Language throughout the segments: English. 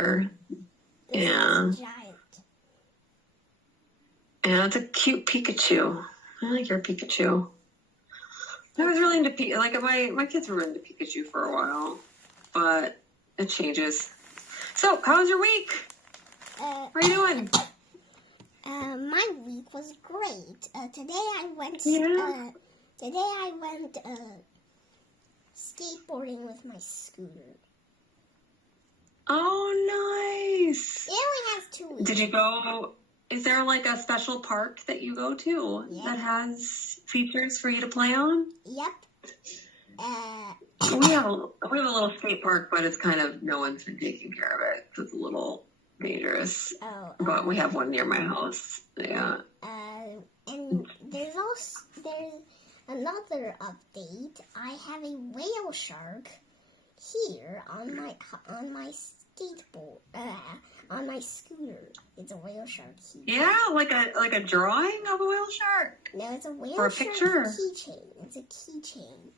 better. This Yeah. one's giant. Yeah, it's a cute Pikachu. I like your Pikachu. I was really into my kids were into Pikachu for a while, but it changes. So, how was your week? What are you doing? My week was great. Today I went. Yeah. Today I went skateboarding with my scooter. Oh, nice. It only has 2 wheels. Did you go? Is there like a special park that you go to that has features for you to play on? Yep. We have a little skate park, but it's kind of no one's been taking care of it. So it's a little dangerous. But we have one near my house. Yeah. And there's another update. I have a whale shark here on my skateboard. On my scooter. It's a whale shark here. Yeah, like a drawing of a whale shark. No, it's a whale or a shark picture. keychain. It's a keychain.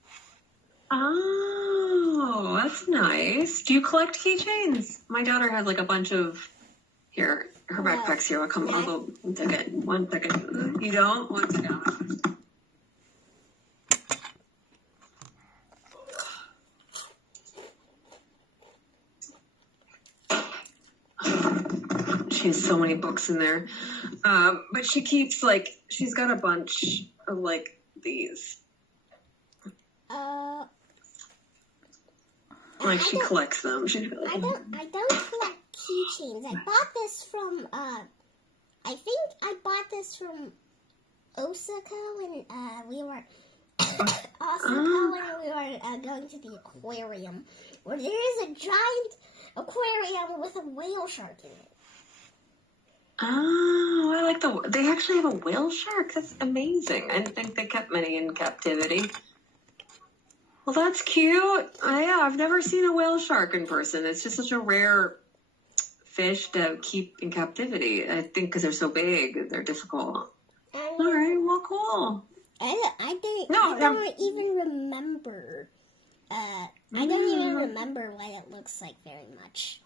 Oh, that's nice. Do you collect keychains? My daughter has like a bunch of. Here, her backpack's here. I'll go. 1 second. 1 second. You don't? 1 second. She has so many books in there. But she keeps she's got a bunch of these. She collects them. I don't collect keychains. I bought this from I think I bought this from Osaka when we were going to the aquarium, where there is a giant aquarium with a whale shark in it. Oh, I like they actually have a whale shark. That's amazing. I didn't think they kept many in captivity. Well, that's cute. Yeah, I've never seen a whale shark in person. It's just such a rare fish to keep in captivity. I think because they're so big, they're difficult. All right, well, cool. I don't even remember. I don't even remember what it looks like very much.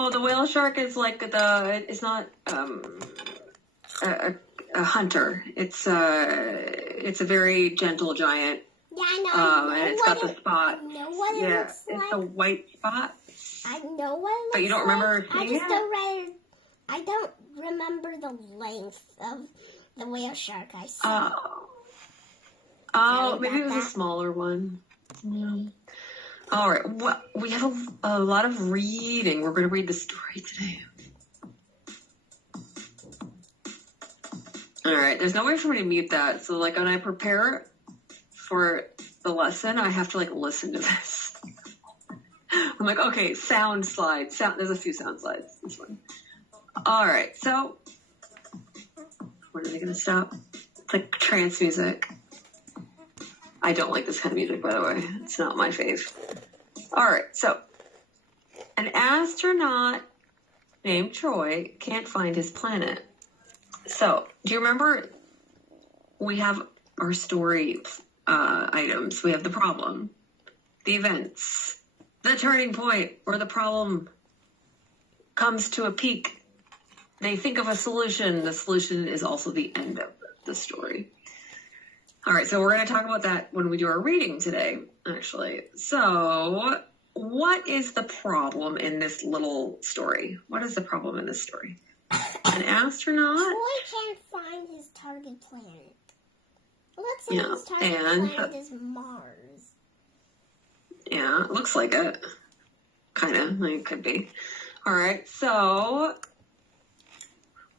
Oh, the whale shark is it's not a hunter. It's a very gentle giant. Yeah, I know. And it's got the spot. I know what it looks like. It's a white spot. I know what it looks like. But you don't remember seeing it? I don't remember the length of the whale shark I saw. Maybe it was a smaller one. Yeah. All right. Well, we have a lot of reading. We're going to read the story today. All right. There's no way for me to mute that. So, when I prepare for the lesson, I have to, listen to this. I'm like, okay, sound slides. There's a few sound slides. This one. All right. So, when are they going to stop? It's like trance music. I don't like this kind of music, by the way. It's not my fave. All right, so an astronaut named Troy can't find his planet. So, do you remember we have our story items? We have the problem, the events, the turning point where the problem comes to a peak. They think of a solution. The solution is also the end of the story. All right, so we're going to talk about that when we do our reading today, actually. So, what is the problem in this little story? What is the problem in this story? An astronaut? Troy can't find his target planet. Let's say his target planet is Mars. Yeah, it looks like it. Kind of, it could be. All right, so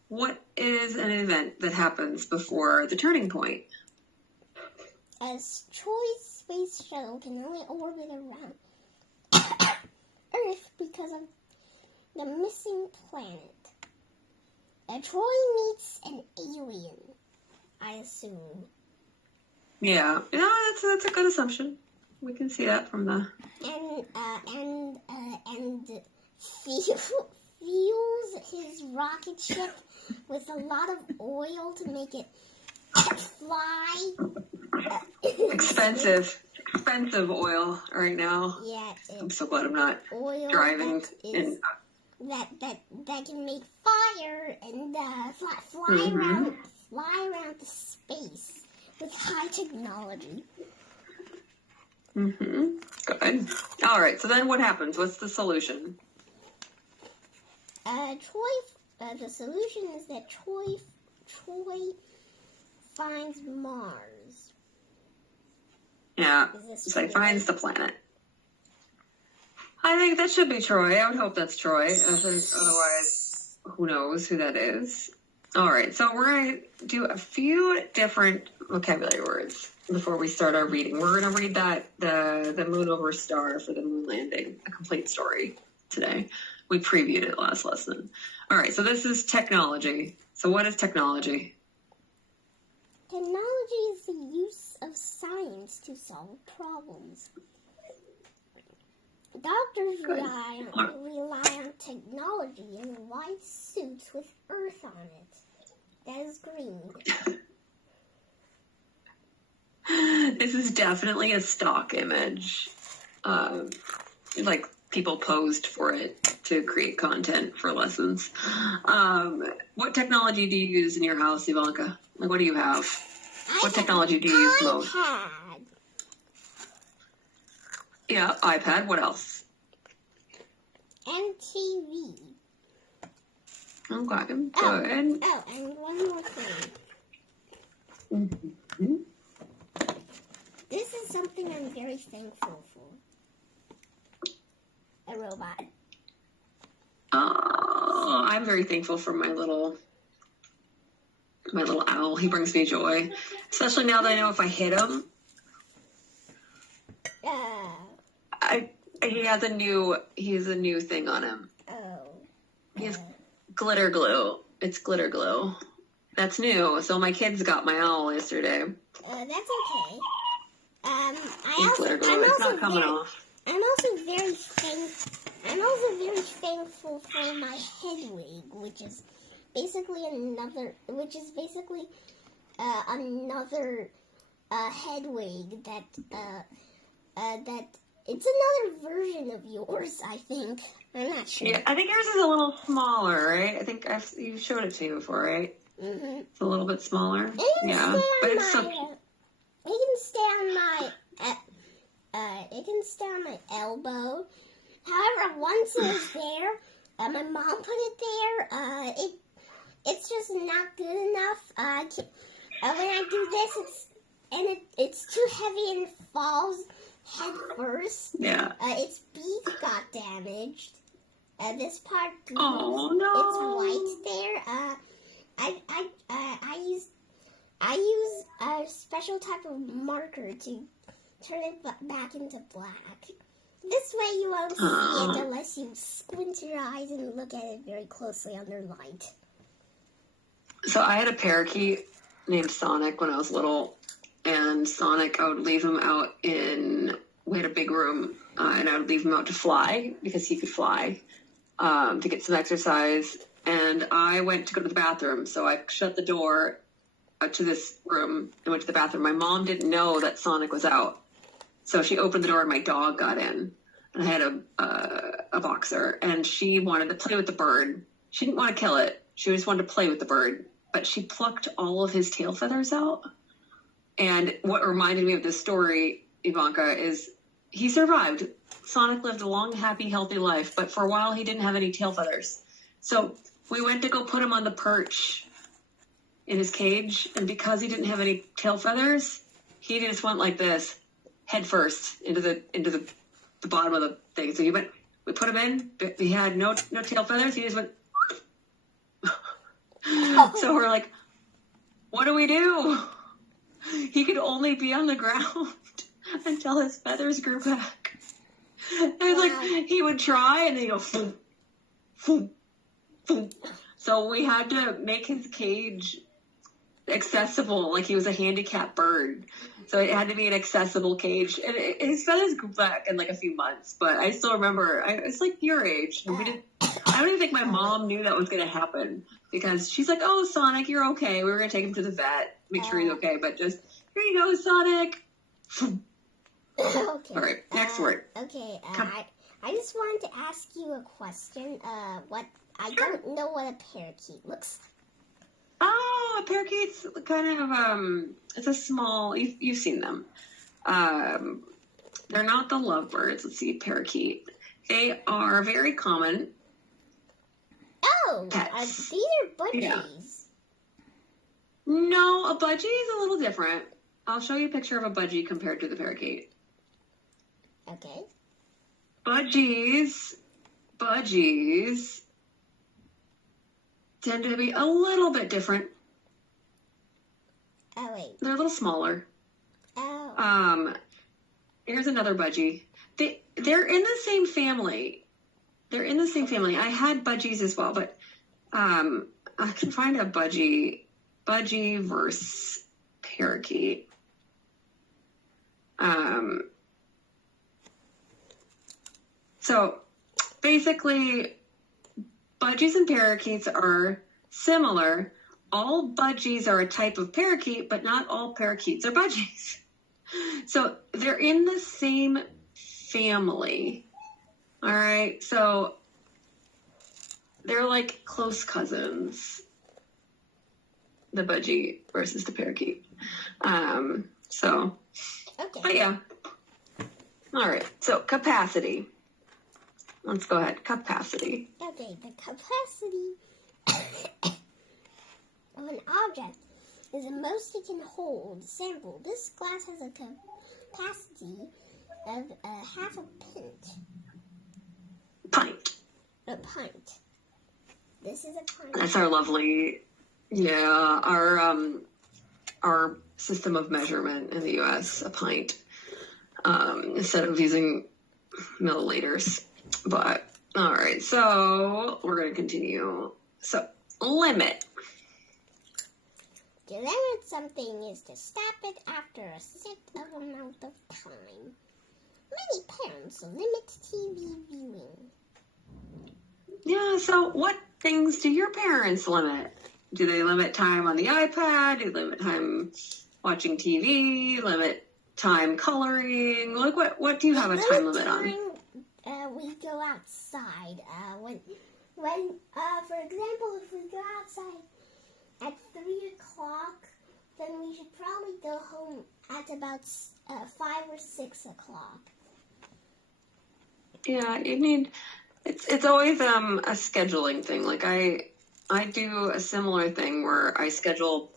what is an event that happens before the turning point? As Troy's space shuttle can only orbit around Earth because of the missing planet. Troy meets an alien, I assume. Yeah, that's a good assumption. We can see that from the and fuels his rocket ship with a lot of oil to make it fly. Expensive expensive oil right now. Yeah, I'm so glad I'm not oil driving that in. is that can make fire and fly Mhm. around the space with high technology. Good. All right. So then what happens? What's the solution? The solution is that Troy finds Mars. Yeah. Is this So he true? finds the planet. I think that should be Troy. I would hope that's Troy. I think otherwise, who knows who that is. All right. So we're going to do a few different vocabulary words before we start our reading. We're going to read the Moon Over Star for the moon landing, a complete story today. We previewed it last lesson. All right. So this is technology. So what is technology? Technology is the use of science to solve problems. Doctors rely on technology in white suits with Earth on it. That is green. This is definitely a stock image. Like people posed for it to create content for lessons. What technology do you use in your house, Ivanka? Like, what do you have? What technology do you use most? iPad. Yeah, iPad. What else? And TV. Okay, good. Oh, and one more thing. Mm-hmm. This is something I'm very thankful for. A robot. Oh, I'm very thankful for my little owl. He brings me joy, especially now that I know if I hit him, he has a new thing on him. He has glitter glue. It's glitter glue. That's new. So my kids got my owl yesterday. That's okay. It's not coming off. I'm also very thankful for my head wig, which is basically another head wig that it's another version of yours, I think. I'm not sure. Yeah, I think yours is a little smaller, right? I think you showed it to me before, right? Mm-hmm. It's a little bit smaller. But it's so cute. It can stay on my elbow. However, once it was there, my mom put it there. It's just not good enough. When I do this, it's too heavy and falls head first. Yeah. Its beak got damaged. This part goes. Oh no! It's white there. I use a special type of marker to turn it back into black. This way you won't see it unless you squint your eyes and look at it very closely under light. So I had a parakeet named Sonic when I was little, and Sonic, I would leave him out we had a big room, and I would leave him out to fly because he could fly, to get some exercise. And I went to go to the bathroom, so I shut the door to this room and went to the bathroom. My mom didn't know that Sonic was out, so she opened the door and my dog got in. And I had a boxer, and she wanted to play with the bird. She didn't want to kill it. She just wanted to play with the bird. But she plucked all of his tail feathers out. And what reminded me of this story, Ivanka, is he survived. Sonic lived a long, happy, healthy life, but for a while he didn't have any tail feathers. So we went to go put him on the perch in his cage, and because he didn't have any tail feathers, he just went like this, head first into the bottom of the thing. So we put him in, but he had no tail feathers. He just went. So we're like, what do we do? He could only be on the ground until his feathers grew back. And it's like he would try and then he'd go foom, foom, foom. So we had to make his cage accessible, like he was a handicapped bird. So it had to be an accessible cage. And his feathers grew back in like a few months, but I still remember, it's like your age. And I don't even think my mom knew that was going to happen because she's like, oh, Sonic, you're okay. We were going to take him to the vet, make sure he's okay. But just, here you go, Sonic. Okay. All right, next word. Okay. Come. I just wanted to ask you a question. What I Sure. don't know what a parakeet looks Oh, a parakeet's kind of it's a small. You've seen them. They're not the lovebirds. Let's see, parakeet. They are very common. like. Oh, Pets. these are budgies. Yeah. No, a budgie is a little different. I'll show you a picture of a budgie compared to the parakeet. Okay. Budgies tend to be a little bit different. Oh wait. They're a little smaller. Oh. Here's another budgie. They're in the same family. They're in the same family. I had budgies as well, but I can find a budgie versus parakeet. So basically, budgies and parakeets are similar. All budgies are a type of parakeet, but not all parakeets are budgies. So they're in the same family. All right. So they're like close cousins, the budgie versus the parakeet. Okay. But yeah. All right. So capacity. Let's go ahead. Capacity. Okay, the capacity of an object is the most it can hold. Sample. This glass has a capacity of half a pint. Pint. A pint. This is a pint. That's our lovely, our system of measurement in the U.S. A pint, instead of using milliliters. But all right, so we're going to continue. So limit. To limit something is to stop it after a set of amount of time. Many parents limit TV viewing. Yeah. So what things do your parents limit? Do they limit time on the iPad? Do they limit time watching TV? Limit time coloring? Like what do you have a time limit on? We go outside. When for example, if we go outside at 3 o'clock, then we should probably go home at about 5 or 6 o'clock. Yeah, you need. It's always a scheduling thing. Like I do a similar thing where I schedule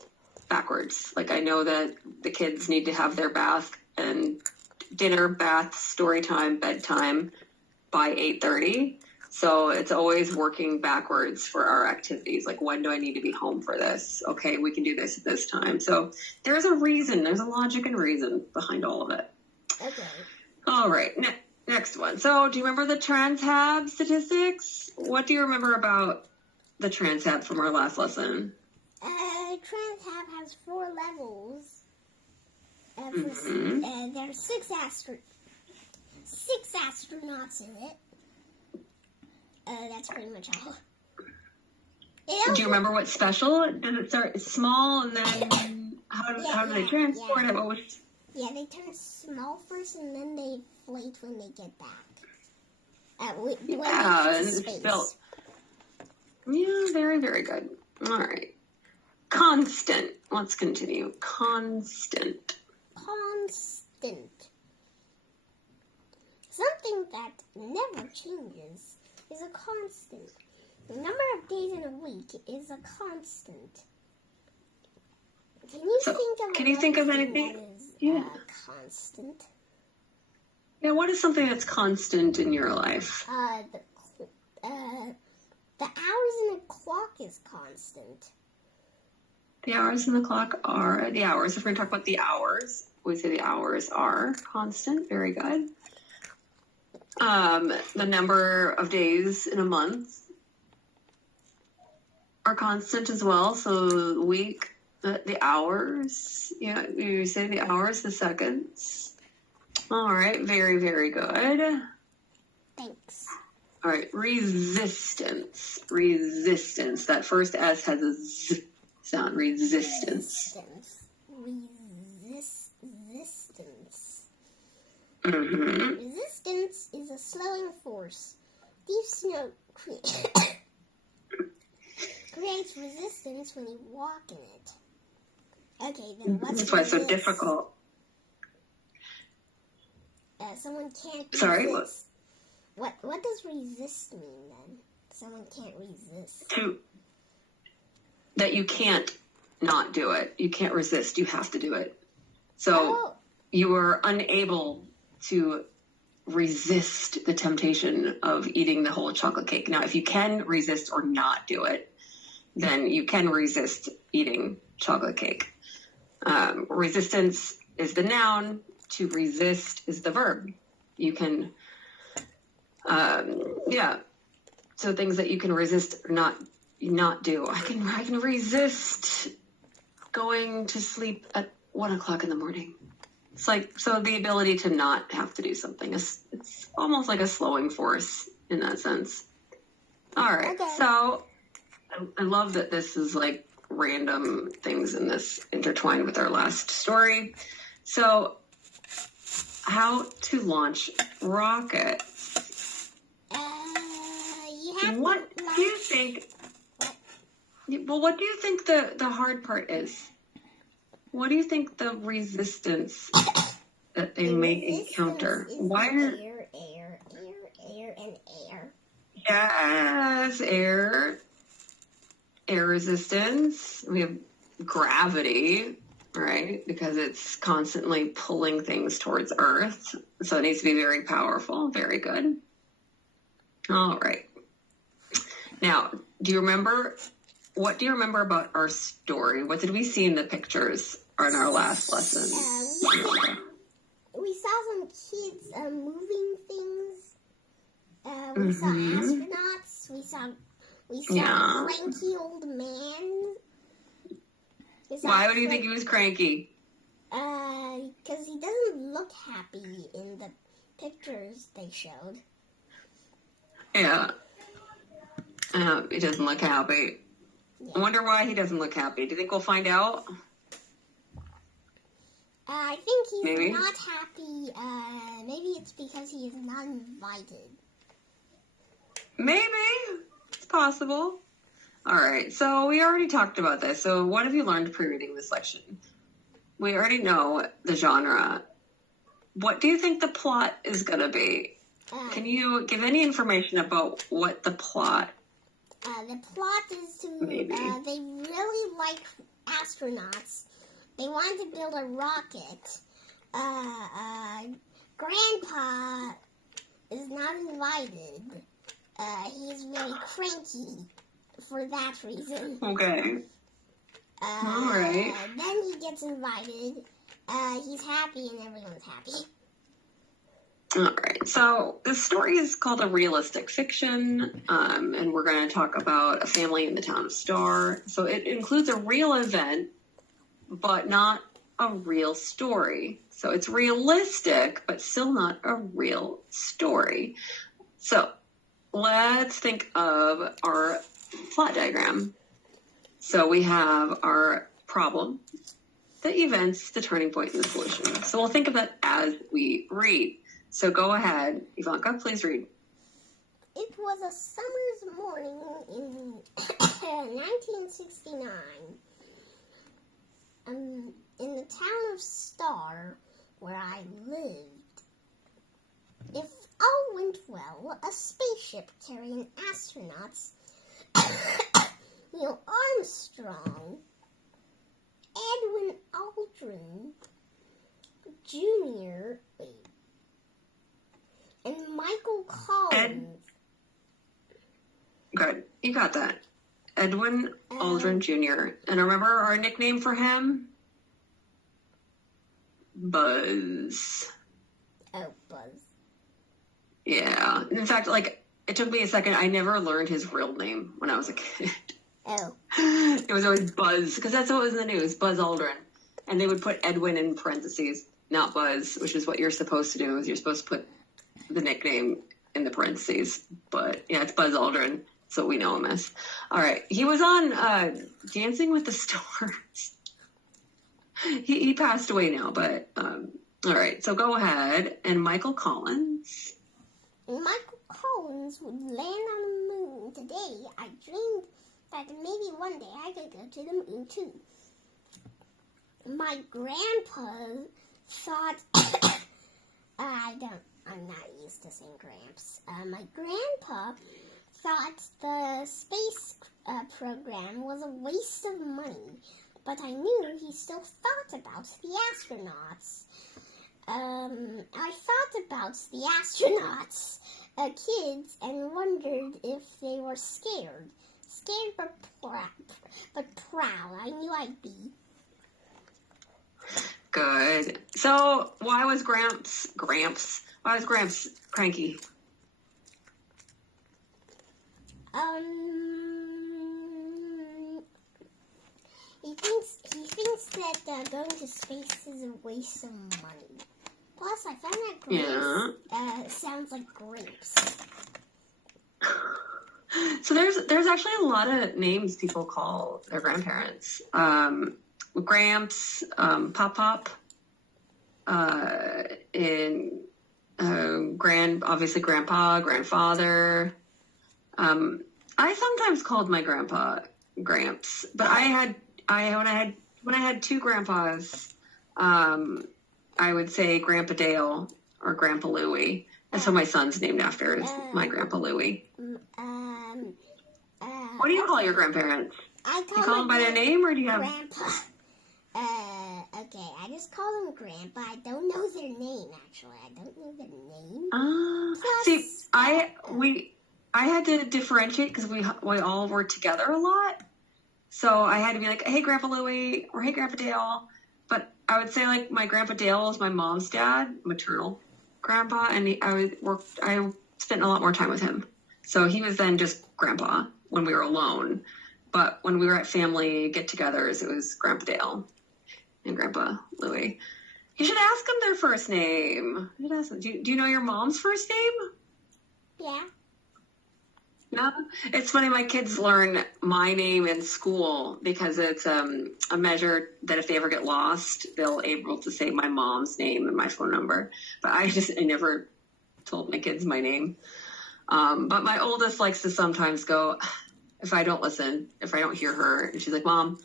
backwards. Like I know that the kids need to have their bath and dinner, bath, story time, bedtime by 8:30. So it's always working backwards for our activities. Like, when do I need to be home for this? Okay, we can do this at this time. So there's a reason. There's a logic and reason behind all of it. Okay. All right, next one. So do you remember the TransHab statistics? What do you remember about the TransHab from our last lesson? TransHab has 4 levels. There's 6 astronauts in it. That's pretty much all. Do you remember what's special? Does it start small and then how do they transport it? What was... Yeah, they turn small first and then they inflate when they get back. When they get to space. Yeah, very, very good. All right. Constant. Let's continue. Constant. Something that never changes is a constant. The number of days in a week is a constant. Can you think of anything that is constant? Yeah, what is something that's constant in your life? The hours in the clock is constant. The hours in the clock are the hours. If we're going to talk about the hours, we say the hours are constant. Very good. The number of days in a month are constant as well. So the week, the hours, you say the hours, the seconds. All right, very, very good. Thanks. All right, resistance. Resistance. That first S has a Z sound. Resistance. Resistance. Mm-hmm. Resistance is a slowing force. Deep snow creates resistance when you walk in it. Okay, then what's That's why it's so resist? difficult. Someone can't resist. Sorry, What does resist mean then? Someone can't resist. That you can't not do it. You can't resist. You have to do it. So Oh, you are unable to resist the temptation of eating the whole chocolate cake. Now, if you can resist or not do it, then you can resist eating chocolate cake. Resistance is the noun. To resist is the verb. You can, So things that you can resist or not do. I can resist going to sleep at 1 o'clock in the morning. It's like, so the ability to not have to do something is, it's almost like a slowing force in that sense. All right. Okay. So I love that this is like random things in this intertwined with our last story. So how to launch rockets. You have What to do you think? Well, what do you think the hard part is? What do you think the resistance that they may encounter? Why are air, and air. yes, air resistance. We have gravity, right? Because it's constantly pulling things towards Earth. So it needs to be very powerful. Very good. All right. Now, what do you remember about our story? What did we see in the pictures in our last lesson? We saw some kids moving things. We saw astronauts. We saw a cranky old man. Why do you think he was cranky? Because he doesn't look happy in the pictures they showed. Yeah. He doesn't look happy. Yeah. I wonder why he doesn't look happy. Do you think we'll find out? I think he's Maybe. not happy. Maybe it's because he is not invited. Maybe. It's possible. All right. So we already talked about this. So what have you learned pre-reading this section? We already know the genre. What do you think the plot is going to be? Can you give any information about what the plot? The plot is to they really like astronauts. They want to build a rocket. Grandpa is not invited. He's really cranky for that reason. Okay. All right. Then he gets invited. He's happy and everyone's happy. All right. So the story is called A Realistic Fiction, and we're going to talk about a family in the town of Star. So it includes a real event, but not a real story. So it's realistic, but still not a real story. So let's think of our plot diagram. So we have our problem, the events, the turning point, and the solution. So we'll think of that as we read. So go ahead, Ivanka, please read. It was a summer's morning in 1969. In the town of Star, where I lived. If all went well, a spaceship carrying astronauts, Neil Armstrong, Edwin Aldrin Jr., and Michael Collins. Good. You got that. Edwin Aldrin Jr. And remember our nickname for him? Buzz. Oh, Buzz. Yeah. In fact, it took me a second. I never learned his real name when I was a kid. Oh. It was always Buzz, because that's what was in the news, Buzz Aldrin. And they would put Edwin in parentheses, not Buzz, which is what you're supposed to do, is you're supposed to put the nickname in the parentheses. But yeah, it's Buzz Aldrin. That's what we know him as. All right. He was on Dancing with the Stars. He passed away now, but All right, so go ahead. And Michael Collins. Michael Collins would land on the moon. Today, I dreamed that maybe one day I could go to the moon too. My grandpa thought, I'm not used to saying gramps. My grandpa thought the space program was a waste of money, but I knew he still thought about the astronauts. I thought about the astronauts, kids, and wondered if they were scared. Scared but proud. I knew I'd be. Good. So why was Gramps cranky? He thinks that going to space is a waste of money. Plus, I found that grapes sounds like grapes. So there's actually a lot of names people call their grandparents. Gramps, Pop, and obviously Grandpa, Grandfather. I sometimes called my grandpa Gramps, but when I had two grandpas, I would say Grandpa Dale or Grandpa Louie. That's what my son's named after, is my Grandpa Louie. What do you call your grandparents? Do you call them by their name, or do you have... Grandpa. Okay, I just call them Grandpa. I don't know their name, actually. I don't know their name. See, I had to differentiate because we all were together a lot. So I had to be like, hey, Grandpa Louie, or hey, Grandpa Dale. But I would say, like, my Grandpa Dale was my mom's dad, maternal grandpa, and I spent a lot more time with him. So he was then just Grandpa when we were alone. But when we were at family get-togethers, it was Grandpa Dale and Grandpa Louie. You should ask them their first name. You should ask them. Do you know your mom's first name? Yeah. No? It's funny, my kids learn my name in school because it's a measure that if they ever get lost, they'll able to say my mom's name and my phone number. But I never told my kids my name. But my oldest likes to sometimes go, if I don't hear her, and she's like, Mom,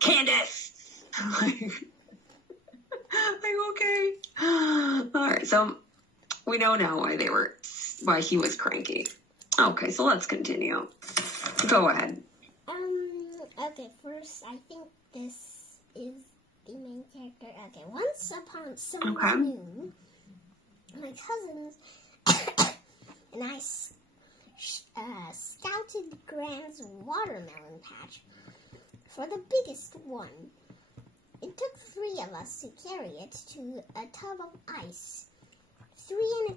Candace! I'm like, okay. All right, so we know now why he was cranky. Okay, so let's continue. Go ahead. Okay, first, I think this is the main character. Okay, once upon some noon, my cousins and I scouted Grand's watermelon patch for the biggest one. It took 3 of us to carry it to a tub of ice. 3 1/2,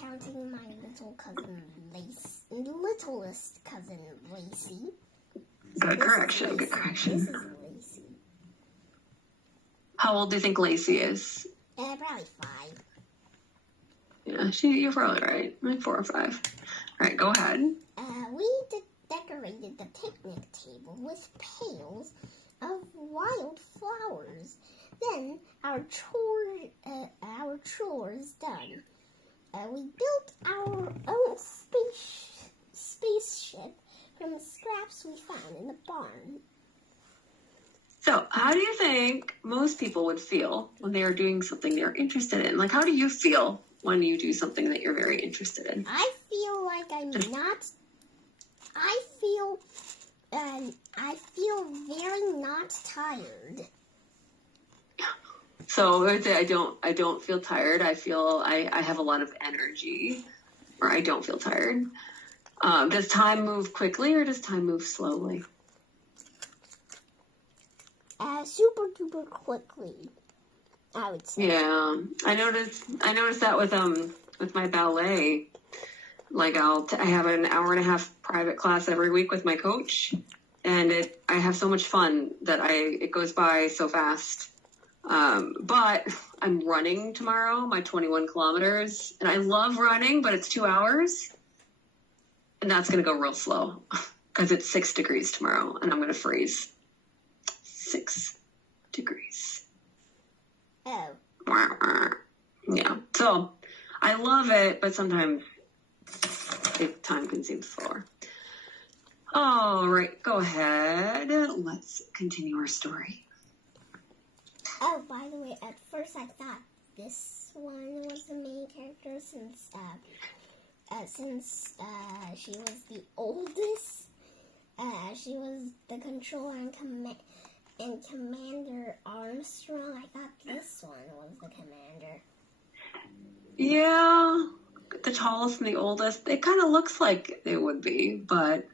counting my littlest cousin Lacey. Good correction. This is Lacey. How old do you think Lacey is? Probably 5. Yeah, you're probably right. Like 4 or 5. All right, go ahead. We decorated the picnic table with pails of wild flowers. Then our chores done. We built our own spaceship from the scraps we found in the barn. So, how do you think most people would feel when they are doing something they're interested in? Like, how do you feel when you do something that you're very interested in? I feel like I feel very not tired. So I would say I don't feel tired. I feel I have a lot of energy, or I don't feel tired. Does time move quickly or does time move slowly? Super duper quickly, I would say. Yeah, I noticed that with my ballet. Like I have an 1.5-hour private class every week with my coach, and I have so much fun that it goes by so fast. But I'm running tomorrow, my 21 kilometers, and I love running, but it's 2 hours, and that's going to go real slow because it's 6 degrees tomorrow, and I'm going to freeze. 6 degrees. Oh. Yeah. So I love it, but sometimes time can seem slower. All right, go ahead. Let's continue our story. Oh, by the way, at first I thought this one was the main character since she was the oldest. She was the controller and Commander Armstrong. I thought this one was the commander. Yeah, the tallest and the oldest. It kind of looks like they would be, but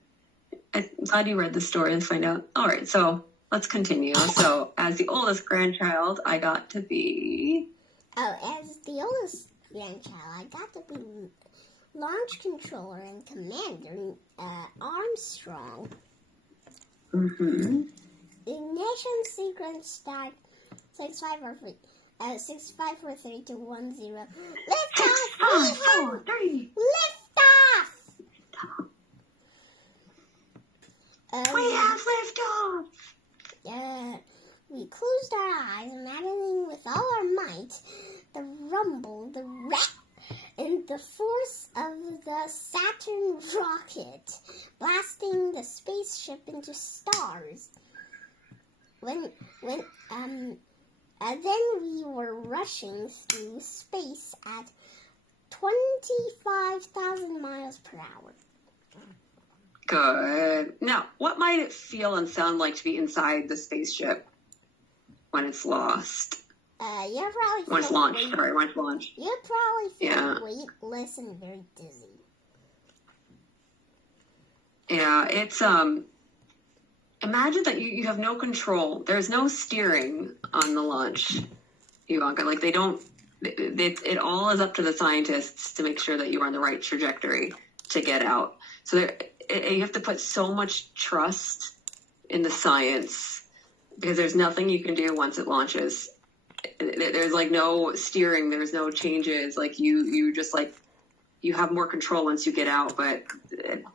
I'm glad you read the story to find out. All right, so let's continue. So, as the oldest grandchild, I got to be. Oh, as the oldest grandchild, I got to be launch controller and Commander Armstrong. Mm-hmm. Ignition sequence start 6543-10. Lift off! 5, 4, 3. Lift off! We have liftoff! We closed our eyes, imagining with all our might the rumble, the wreck, and the force of the Saturn rocket blasting the spaceship into stars. Then we were rushing through space at 25,000 miles per hour. Good. Now, what might it feel and sound like to be inside the spaceship when it's lost? You're probably When it's launched, sorry, when it's launched. You're probably Yeah. weightless and very dizzy. Yeah, it's, imagine that you have no control. There's no steering on the launch, Ivanka. Like, they don't, it all is up to the scientists to make sure that you are on the right trajectory to get out. So you have to put so much trust in the science because there's nothing you can do once it launches. There's like no steering. There's no changes. Like you just like, you have more control once you get out, but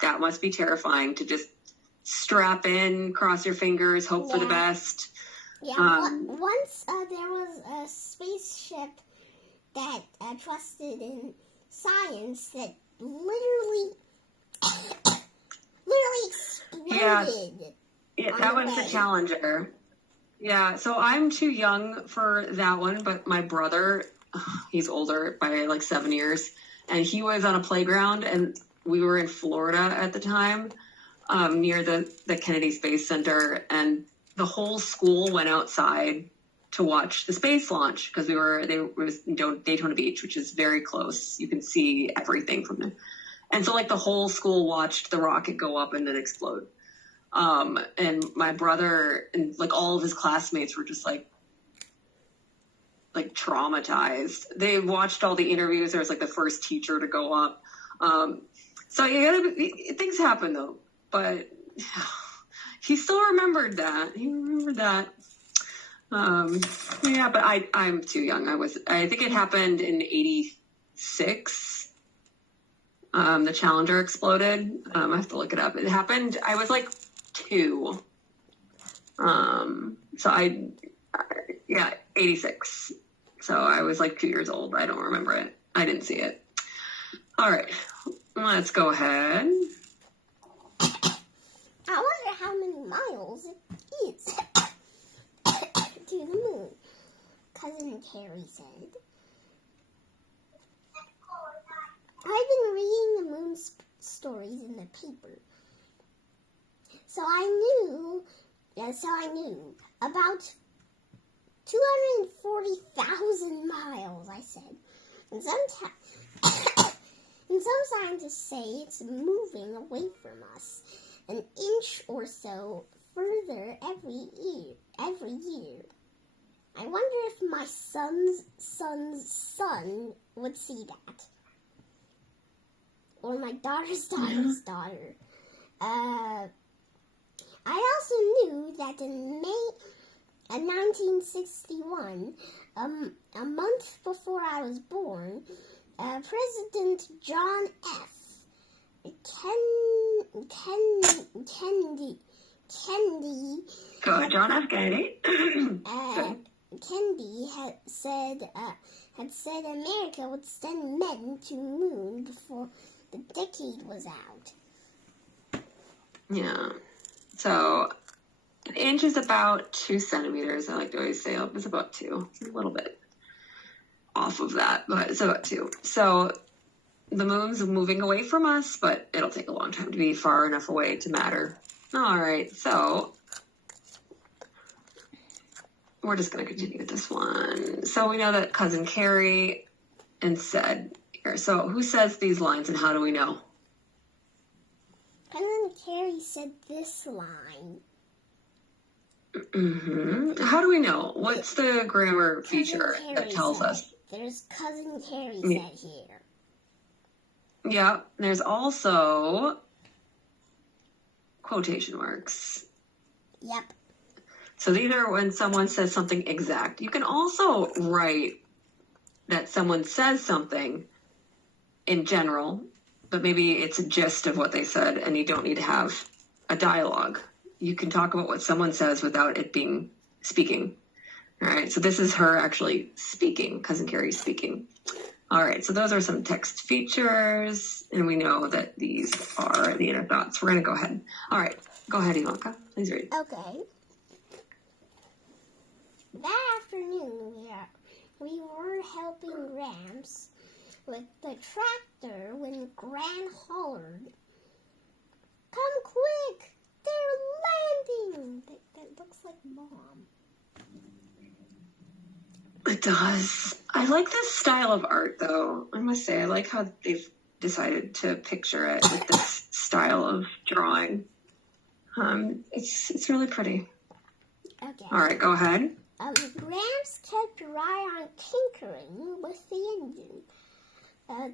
that must be terrifying to just strap in, cross your fingers, hope for the best. Yeah, once there was a spaceship that trusted in science that literally exploded. Yeah, that was the Challenger. Yeah, so I'm too young for that one, but my brother, he's older by like 7 years, and he was on a playground, and we were in Florida at the time, near the Kennedy Space Center, and the whole school went outside to watch the space launch because it was in Daytona Beach, which is very close. You can see everything from there. And so like the whole school watched the rocket go up and then explode. And my brother and like all of his classmates were just like traumatized. They watched all the interviews. There was like the first teacher to go up. So things happen though, but he still remembered that. He remembered that. Yeah, but I'm too young. I think it happened in 86. The Challenger exploded. I have to look it up. It happened, I was like 2. So 86. So I was like 2 years old. I don't remember it. I didn't see it. All right, let's go ahead. I wonder how many miles it is to the moon, Cousin Carrie said. I've been reading the moon stories in the paper. So I knew about 240,000 miles, I said. And some scientists say it's moving away from us an inch or so further every year. I wonder if my son's son would see that. Or my daughter's daughter's daughter. I also knew that in May 1961, a month before I was born, President John F. Kennedy. Go, John F. Kennedy. Kennedy had said America would send men to moon before the decade was out. Yeah. So an inch is about 2 centimeters. I like to always say it's about 2. It's a little bit off of that, but it's about 2. So the moon's moving away from us, but it'll take a long time to be far enough away to matter. All right, so we're just going to continue with this one. So we know that Cousin Carrie and said here. So who says these lines and how do we know? Cousin Carrie said this line. How do we know? What's the grammar Cousin feature Carrie that tells said us? it. There's Cousin Carrie said here. Yeah, there's also quotation marks. Yep. So these are when someone says something exact. You can also write that someone says something in general, but maybe it's a gist of what they said and you don't need to have a dialogue. You can talk about what someone says without it being speaking. All right, so this is her actually speaking, Cousin Carrie speaking. All right, so those are some text features, and we know that these are the inner thoughts. We're going to go ahead. All right, go ahead, Ivanka. Please read. Okay. That afternoon, we were helping Gramps with the tractor when Gran hollered, "Come quick! They're landing!" That looks like Mom. It does. I like this style of art, though. I must say, I like how they've decided to picture it with this style of drawing. It's really pretty. Okay. All right, go ahead. Gramps kept right on tinkering with the engine.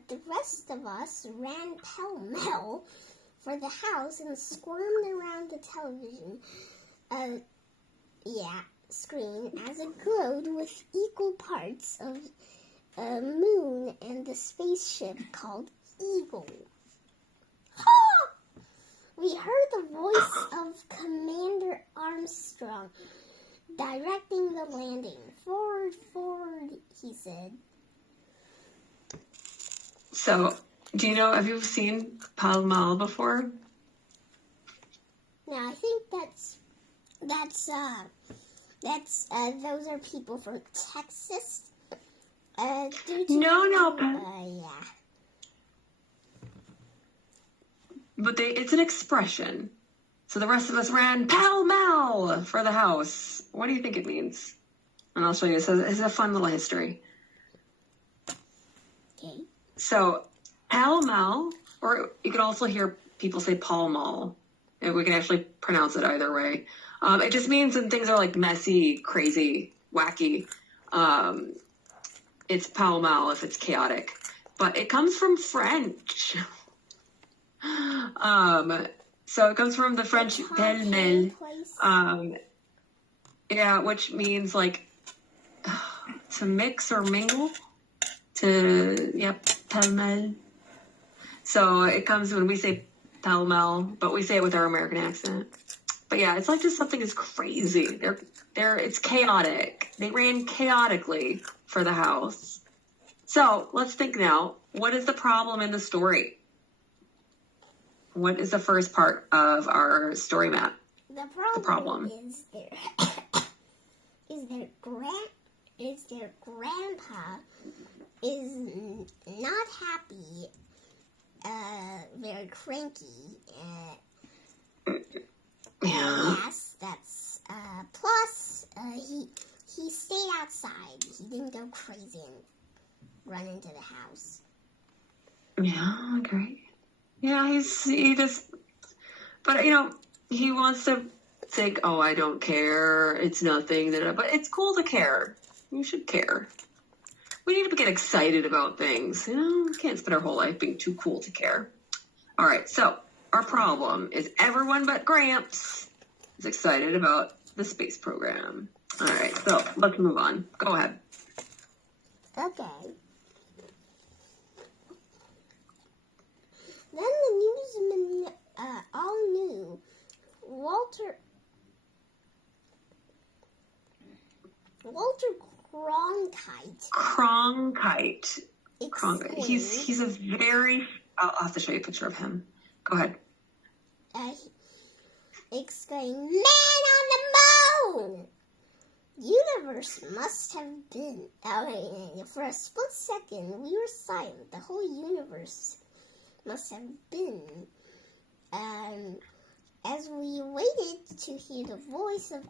The rest of us ran pell-mell for the house and squirmed around the television. Screen as it glowed with equal parts of a moon and the spaceship called Eagle. Ha! We heard the voice of Commander Armstrong directing the landing. Forward, forward, he said. So, do you know, have you seen Pall Mall before? Now, I think those are people from Texas. No. Yeah. But it's an expression. So the rest of us ran pell-mell for the house. What do you think it means? And I'll show you. It's a fun little history. Okay. So pell-mell, or you can also hear people say Pall Mall. We can actually pronounce it either way. It just means when things are like messy, crazy, wacky. It's pell-mell if it's chaotic. But it comes from French. So it comes from the French pêle-mêle, which means like to mix or mingle. Pêle-mêle. So it comes when we say pell-mell, but we say it with our American accent. But yeah, it's like just something is crazy. It's chaotic. They ran chaotically for the house. So let's think now. What is the problem in the story? What is the first part of our story map? The problem is their grandpa is not happy, very cranky. Yes, that's plus he stayed outside. He didn't go crazy and run into the house. Yeah, great. Yeah, but he wants to think, oh, I don't care, it's nothing, but it's cool to care. You should care. We need to get excited about things. We can't spend our whole life being too cool to care. All right, so our problem is everyone but Gramps is excited about the space program. All right, so let's move on. Go ahead. Okay. Then the newsmen all knew Walter Cronkite. Cronkite. Explained, He's a very. I'll have to show you a picture of him. Go ahead. Exclaimed, "Man on the moon!" Universe must have been. For a split second, we were silent. The whole universe must have been. As we waited to hear the voice of an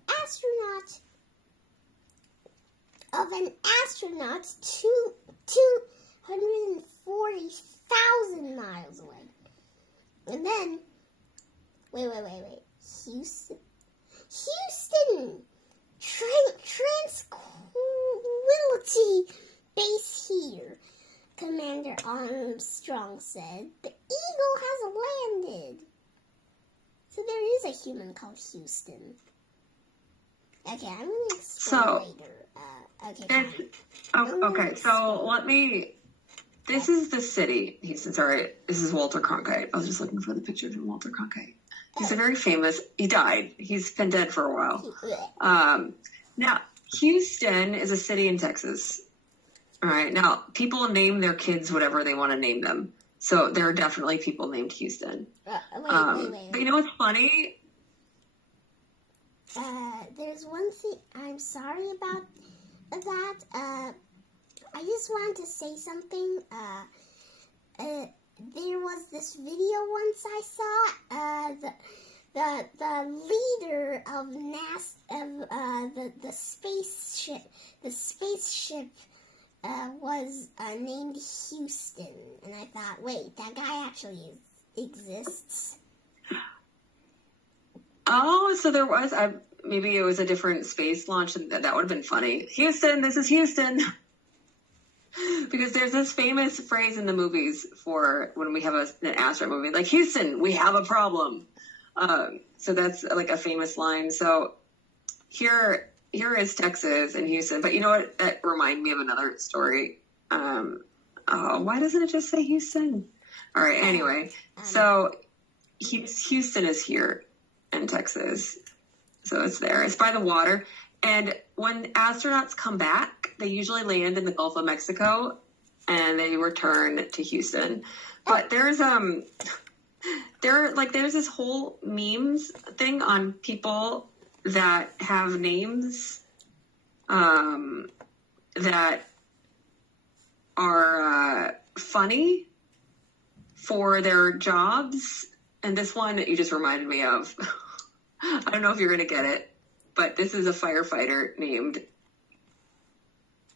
astronaut 240,000 miles away. And then, wait. Houston! Tranquility Base here, Commander Armstrong said. The Eagle has landed. So there is a human called Houston. Okay, I'm going to explain later. This is the city. Sorry, this is Walter Cronkite. I was just looking for the picture of Walter Cronkite. He's a very famous. He died. He's been dead for a while. Now, Houston is a city in Texas. All right. Now, people name their kids whatever they want to name them. So there are definitely people named Houston. Wait. But you know what's funny? There's one thing I'm sorry about that. I just wanted to say something. There was this video once I saw. The leader of the spaceship was named Houston, and I thought, wait, that guy actually exists. Oh, so there was. Maybe it was a different space launch, and that would have been funny. Houston, this is Houston. Because there's this famous phrase in the movies for when we have an astronaut movie, like, Houston, we have a problem. So that's like a famous line. So here is Texas and Houston. But you know what? That reminded me of another story. Why doesn't it just say Houston? All right. Anyway, so Houston is here in Texas. So it's there. It's by the water. And when astronauts come back, they usually land in the Gulf of Mexico and they return to Houston. But there's this whole memes thing on people that have names that are funny for their jobs. And this one you just reminded me of. I don't know if you're going to get it, but this is a firefighter named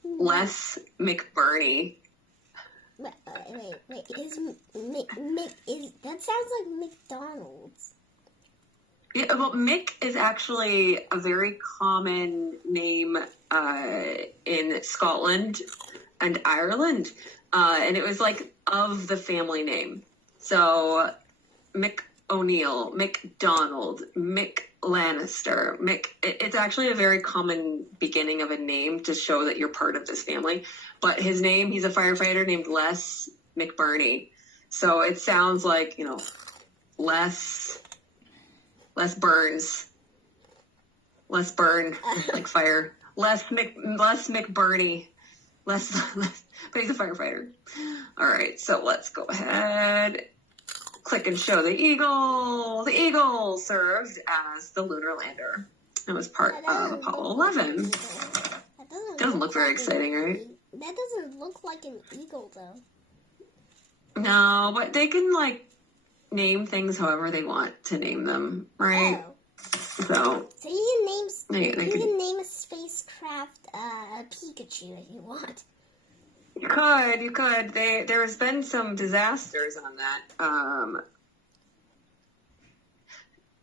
Les McBurney. Wait. That sounds like McDonald's. Yeah, well, Mick is actually a very common name in Scotland and Ireland, and it was like of the family name. So Mick O'Neill, McDonald, Mick Lannister, it's actually a very common beginning of a name to show that you're part of this family. But his name, he's a firefighter named Les McBurney. So it sounds like, Les Burns. Les burn, like fire. Les McBurney. But he's a firefighter. All right, so let's go ahead. Click and show the Eagle. The Eagle served as the lunar lander. It was part of Apollo 11. Doesn't look very exciting, right? That doesn't look like an eagle, though. No, but they can, name things however they want to name them, right? Oh. So you can name a spacecraft Pikachu if you want. You could. There has been some disasters on that.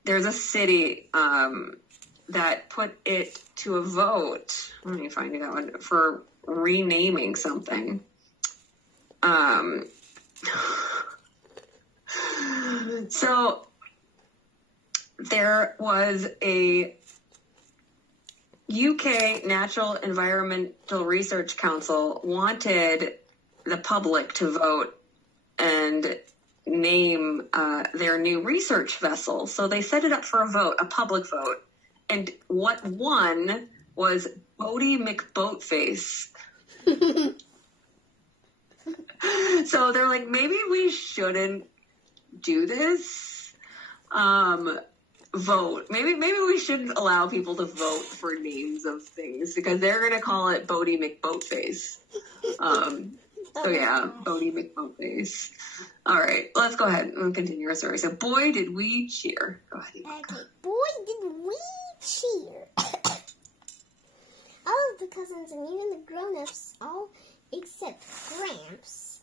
There's a city that put it to a vote. Let me find that one for renaming something. So there was a UK Natural Environmental Research Council wanted the public to vote and name their new research vessel. So they set it up for a vote, a public vote. And what won was Bodie McBoatface. So they're like, maybe we shouldn't do this. Vote. Maybe we shouldn't allow people to vote for names of things because they're gonna call it Bodie McBoatface. So yeah, Bodie McBoatface. All right, let's go ahead and continue our story. So, boy, did we cheer. Go ahead. Okay, boy, did we cheer. All of the cousins and even the grown-ups, all except Gramps.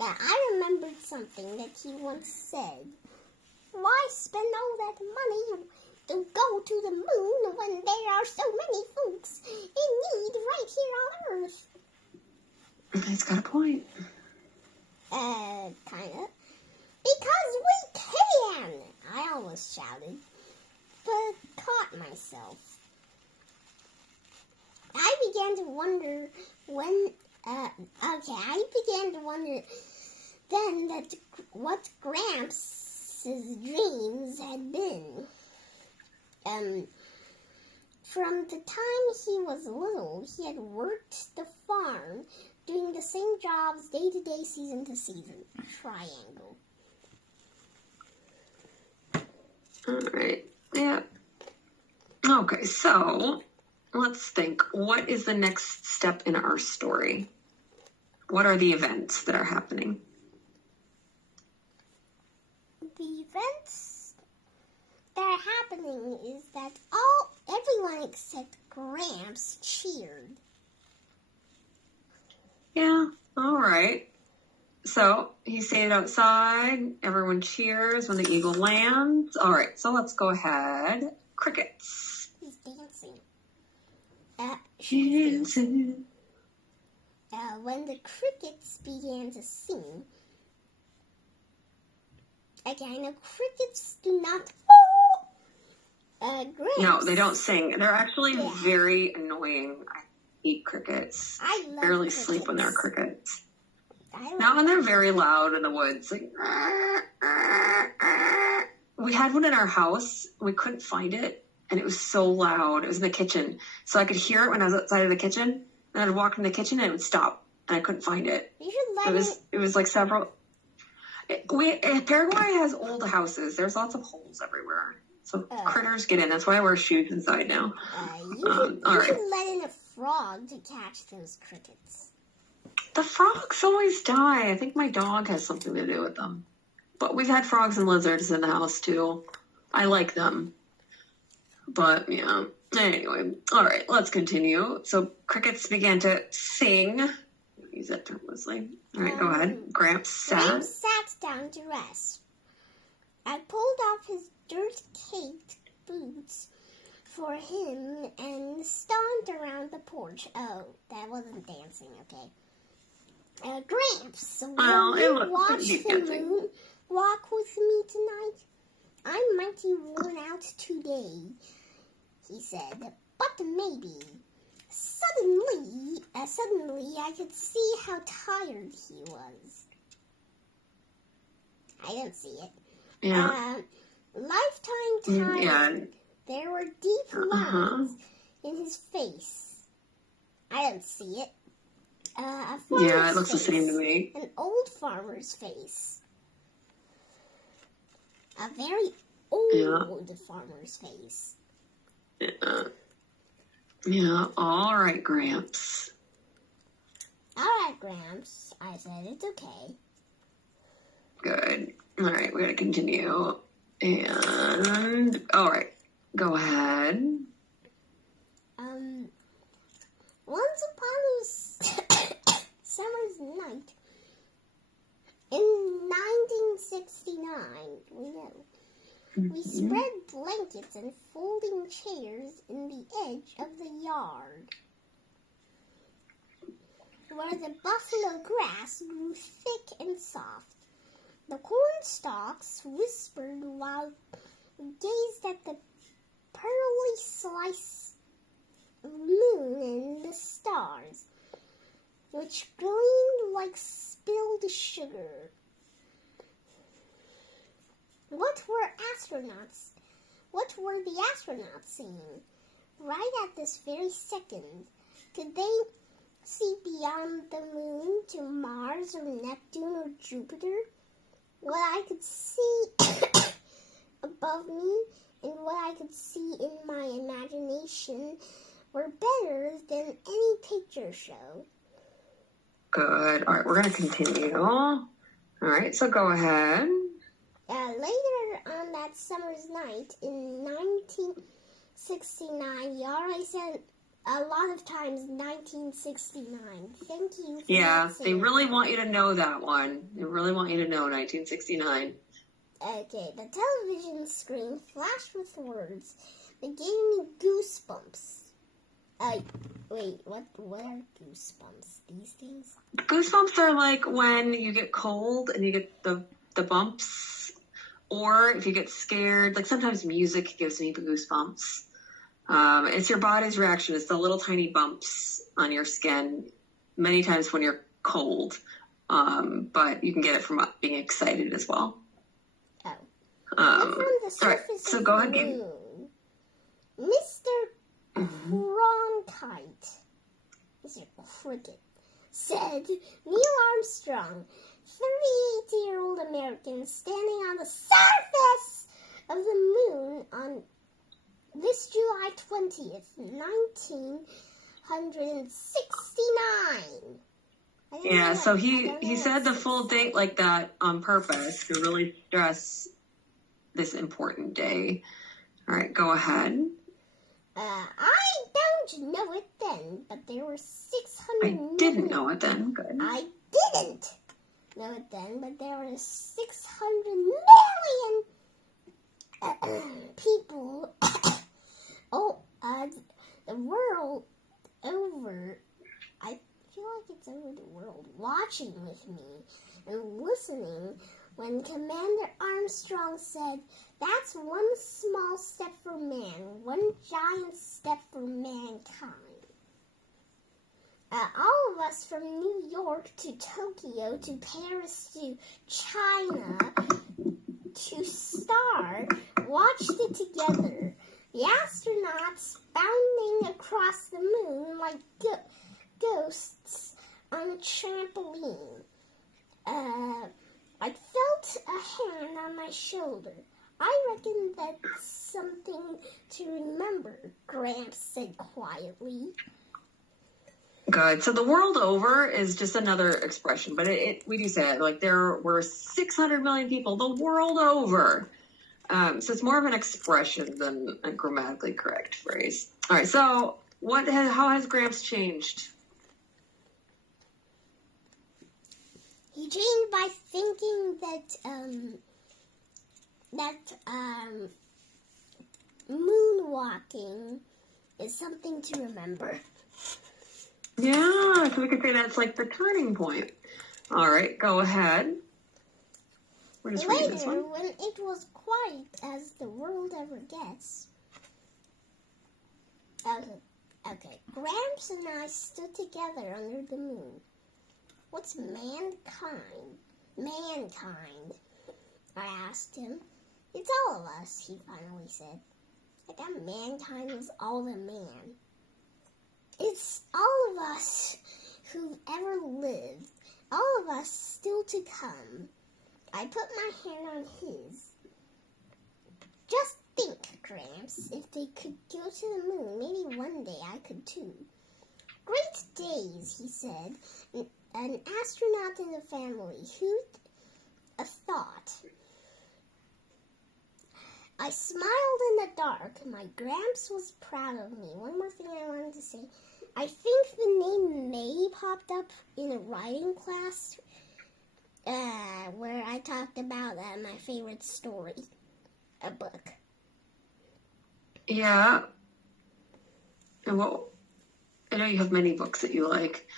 I remembered something that he once said. Why spend all that money to go to the moon when there are so many folks in need right here on Earth? He's got a point. Kinda. Because we can! I almost shouted, but caught myself. I began to wonder I began to wonder then what Gramps' dreams had been. From the time he was little, he had worked the farm, doing the same jobs day to day, season to season. Triangle. All right. Yeah. Okay, so let's think. What is the next step in our story? What are the events that are happening? The events that are happening is that everyone except Gramps cheered. Yeah, all right. So he stayed outside. Everyone cheers when the eagle lands. All right, so let's go ahead. Crickets. He's dancing. Dancing. When the crickets began to sing, again, the crickets do not. Gramps, No, they don't sing. They're actually very annoying. I hate crickets. I love barely crickets. sleep when there are crickets. I Not when they're very loud in the woods. Like, we had one in our house. We couldn't find it, and it was so loud. It was in the kitchen, so I could hear it when I was outside of the kitchen. And I'd walk in the kitchen, and it would stop, and I couldn't find it. You should let It was like several. Paraguay has old houses. There's lots of holes everywhere, so critters get in. That's why I wear shoes inside now. You should let in a frog to catch those crickets. The frogs always die. I think my dog has something to do with them. But we've had frogs and lizards in the house too. I like them. But yeah. Anyway, all right, let's continue. So crickets began to sing. Use that term, Leslie. All right, go ahead. Gramps sat down to rest. I pulled off his dirt-caked boots for him and stomped around the porch. Oh, that wasn't dancing, okay. Gramps, will you watch the moon walk with me tonight? I'm mighty worn out today, he said, but maybe. Suddenly, I could see how tired he was. I didn't see it. Yeah. Lifetime tired. Yeah. There were deep lines in his face. I didn't see it. Yeah, it looks the same to me. An old farmer's face. A very old farmer's face. Yeah. Yeah, all right, Gramps. All right, Gramps. I said it's okay. Good. All right, we're going to continue. And, all right, go ahead. Once upon a summer's night, in 1969, we know, we spread blankets and folding chairs in the edge of the yard, where the buffalo grass grew thick and soft. The corn stalks whispered while we gazed at the pearly slice of moon and the stars, which gleamed like spilled sugar. What were the astronauts singing? right at this very second. Could they see beyond the moon to Mars or Neptune or Jupiter? What I could see above me and what I could see in my imagination were better than any picture show. Good. All right, we're going to continue. All right, so go ahead. Later on that summer's night in 1969, you already said a lot of times 1969. Thank you. Yeah, they really want you to know that one. They really want you to know 1969. Okay, the television screen flashed with words that gave me goosebumps. Wait, what are goosebumps? These things? Goosebumps are like when you get cold and you get the bumps, or if you get scared. Like sometimes music gives me the goosebumps. It's your body's reaction. It's the little tiny bumps on your skin many times when you're cold. But you can get it from being excited as well. Oh. All right, so go ahead, Gabe. Mr. Cronkite, Mr. Cricket, said Neil Armstrong, 38-year-old American standing on the surface of the moon on this July 20th, 1969. Yeah, so he said the full date like that on purpose to really stress this important day. All right, go ahead. I don't know it then, but there were 600 I didn't know it then. Good. I didn't know it then, but there were 600 million people the world over. I feel like it's over the world watching with me and listening when Commander Armstrong said, "That's one small step for man, one giant step for mankind." All of us from New York to Tokyo to Paris to China to Star watched it together. The astronauts bounding across the moon like ghosts on a trampoline. I felt a hand on my shoulder. "I reckon that's something to remember," Gramps said quietly. Good. So the world over is just another expression, but we do say it like there were 600 million people the world over. So it's more of an expression than a grammatically correct phrase. All right. So how has Gramps changed? He changed by thinking that moonwalking is something to remember. Yeah, so we could say that's like the turning point. All right, go ahead. We're just reading this Later, one. when it was quiet as the world ever gets. Okay. Gramps and I stood together under the moon. "What's mankind?" "Mankind," I asked him. "It's all of us," he finally said. "I thought mankind was all the man." "It's all of us who've ever lived, all of us still to come." I put my hand on his. "Just think, Gramps, if they could go to the moon, maybe one day I could too." "Great days," he said. "An astronaut in the family. Who'd have thought?" I smiled in the dark. My Gramps was proud of me. One more thing I wanted to say. I think the name May popped up in a writing class where I talked about my favorite story, a book. Yeah. And I know you have many books that you like,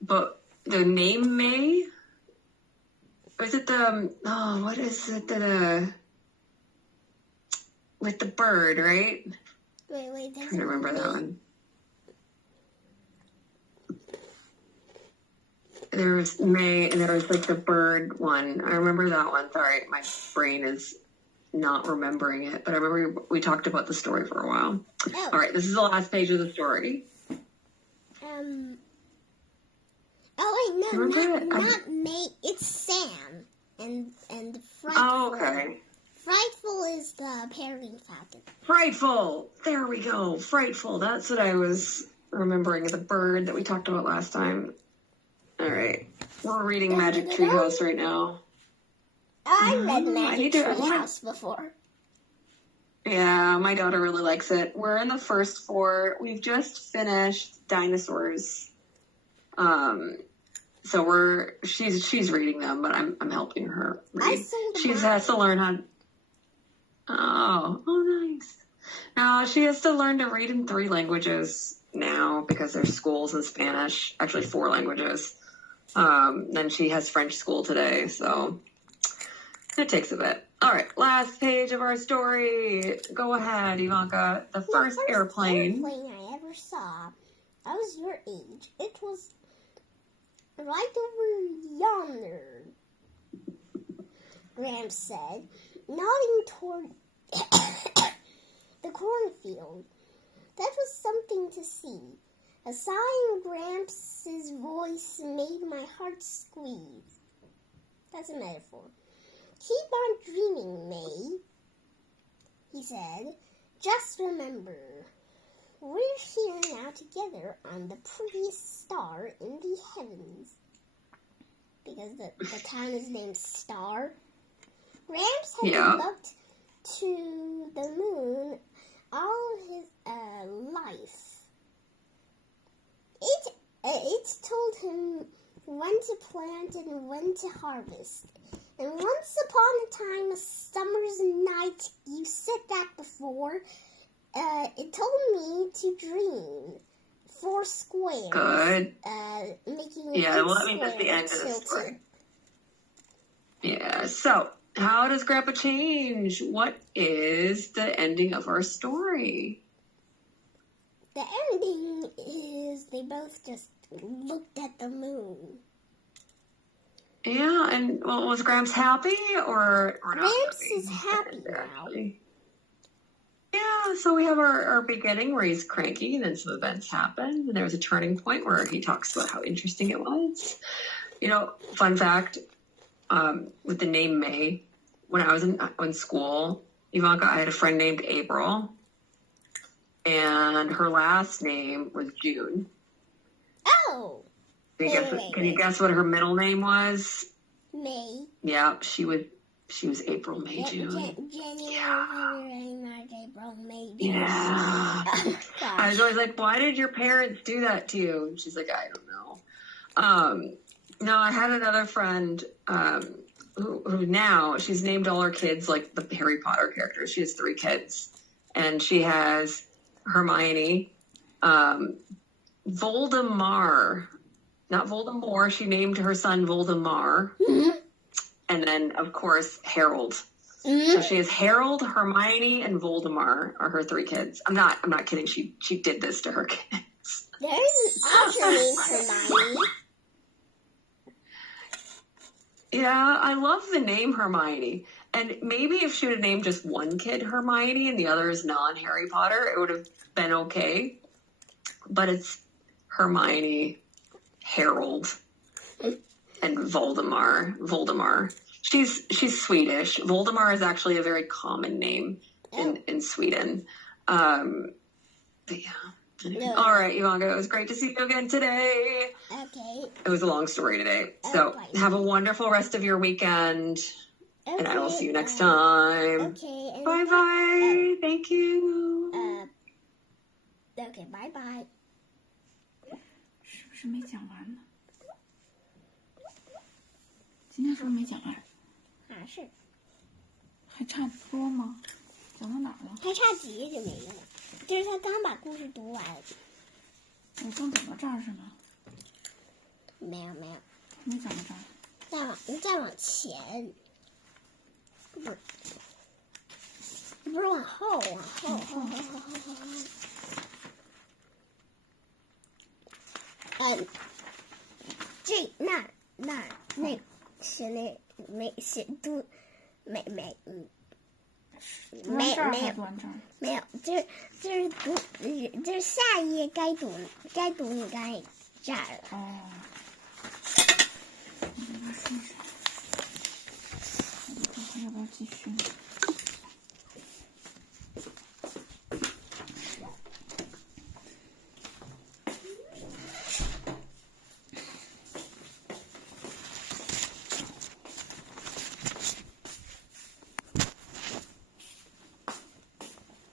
but the name May? Or is it what is it with the bird, right? Wait, I'm trying to remember that one. There was May, and there was like the bird one. I remember that one. Sorry, my brain is not remembering it, but I remember we talked about the story for a while. Oh. All right, this is the last page of the story. Oh wait, no, Remember it? not May. It's Sam and Frightful. Oh, okay. Frightful is the parenting falcon. Frightful. There we go. Frightful. That's what I was remembering. The bird that we talked about last time. All right. We're reading Magic Tree House right now. I read I Magic need to- Tree House before. Yeah, my daughter really likes it. We're in the first 4. We've just finished Dinosaurs. So she's reading them, but I'm helping her read. She has to learn how. Oh, nice. Now she has to learn to read in 3 languages now because there's schools in Spanish. Actually, 4 languages. Then she has French school today, so it takes a bit. All right, last page of our story. Go ahead, Ivanka. The first airplane I ever saw. I was your age. It was right over yonder, Gramps said, nodding toward the cornfield. That was something to see. A sigh in Gramps' voice made my heart squeeze. That's a metaphor. Keep on dreaming, May, he said. Just remember, we're here now together on the prettiest star in the heavens. Because the town is named Star. Gramps had looked to the moon all his life. It told him when to plant and when to harvest. And once upon a time, a summer's night, you said that before, it told me to dream 4 squares. Good. Making that means that's the end of the story. Yeah, so how does Grandpa change? What is the ending of our story? The ending is they both just looked at the moon. Yeah, and was Gramps happy or not? Gramps is happy now. Actually. Yeah, so we have our beginning where he's cranky, and then some events happen, and there was a turning point where he talks about how interesting it was. Fun fact, with the name May, when I was in school, Ivanka, I had a friend named April, and her last name was June. Oh! Can you guess what her middle name was? May. Yeah, she was April, May, June. January, February, March, April, May, June. Yeah. I was always like, why did your parents do that to you? And she's like, I don't know. No, I had another friend who now she's named all her kids like the Harry Potter characters. She has 3 kids, and she has Hermione, Voldemar. Not Voldemort. She named her son Voldemar. Mm-hmm. And then, of course, Harold. Mm-hmm. So she has Harold, Hermione, and Voldemar are her 3 kids. I'm not kidding. She did this to her kids. There's an author named Hermione. Yeah, I love the name Hermione. And maybe if she would have named just one kid Hermione and the other is non-Harry Potter, it would have been okay. But it's Hermione, Harold, and Voldemar. She's Swedish. Voldemar is actually a very common name in Sweden. But yeah. Anyway. No. All right, Ivanka, it was great to see you again today. Okay. It was a long story today. So have a wonderful rest of your weekend. Okay. And I will see you next time. Okay. Bye-bye. Thank you. Okay, bye-bye. 是不是没讲完呢？今天是不是没讲完？是。还差多吗？讲到哪儿了？还差几页就没了，就是他刚把故事读完。我刚讲到这儿是吗？没有。没讲到这儿。再往前，不是往后。这那是那没写读没读完这儿没有还读完这儿？没有，就是读，就是下一页该读你刚才这儿了。哦。我这个试试。我这个还要不要继续呢？